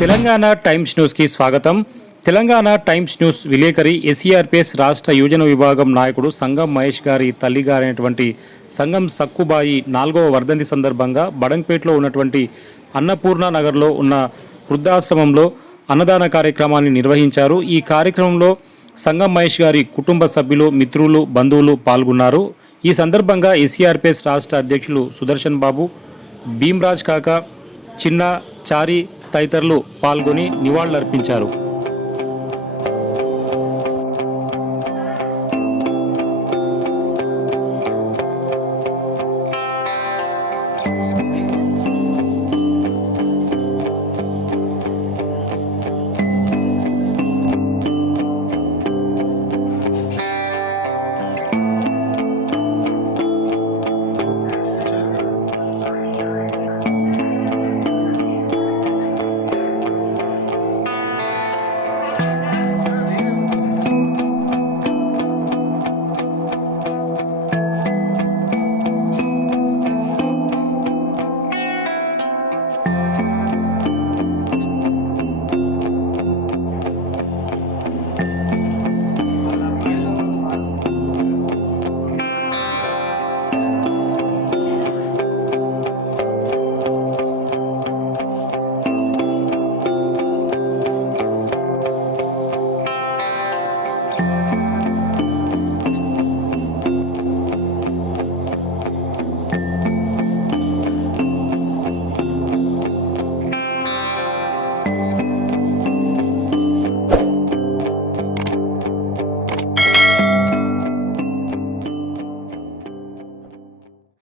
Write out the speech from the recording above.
Telangana times న్యూస్కి స్వాగతం. Telangana times news విలేకరి ఎస్ఈఆర్పిఎస్ రాష్ట్ర యువజన విభాగం నాయకుడు సంగం మహేష్ గారి తల్లిగారైనటువంటి సంగం సక్కుబాయి 4వ వర్ధంతి సందర్భంగా బడంగ్పేటలో ఉన్నటువంటి అన్నపూర్ణ నగర్లో ఉన్న వృద్ధాశ్రమంలో అన్నదాన కార్యక్రమాన్ని నిర్వహించారు. ఈ కార్యక్రమంలో సంగం మహేష్ గారి కుటుంబ సభ్యులు, మిత్రులు, బంధువులు పాల్గొన్నారు. ఈ సందర్భంగా ఎస్ఈఆర్పిఎస్ రాష్ట్ర అధ్యక్షులు సుదర్శన్ బాబు, భీమ్రాజ్ కాకా, చిన్న చారి తదితరులు పాల్గొని నివాళులర్పించారు.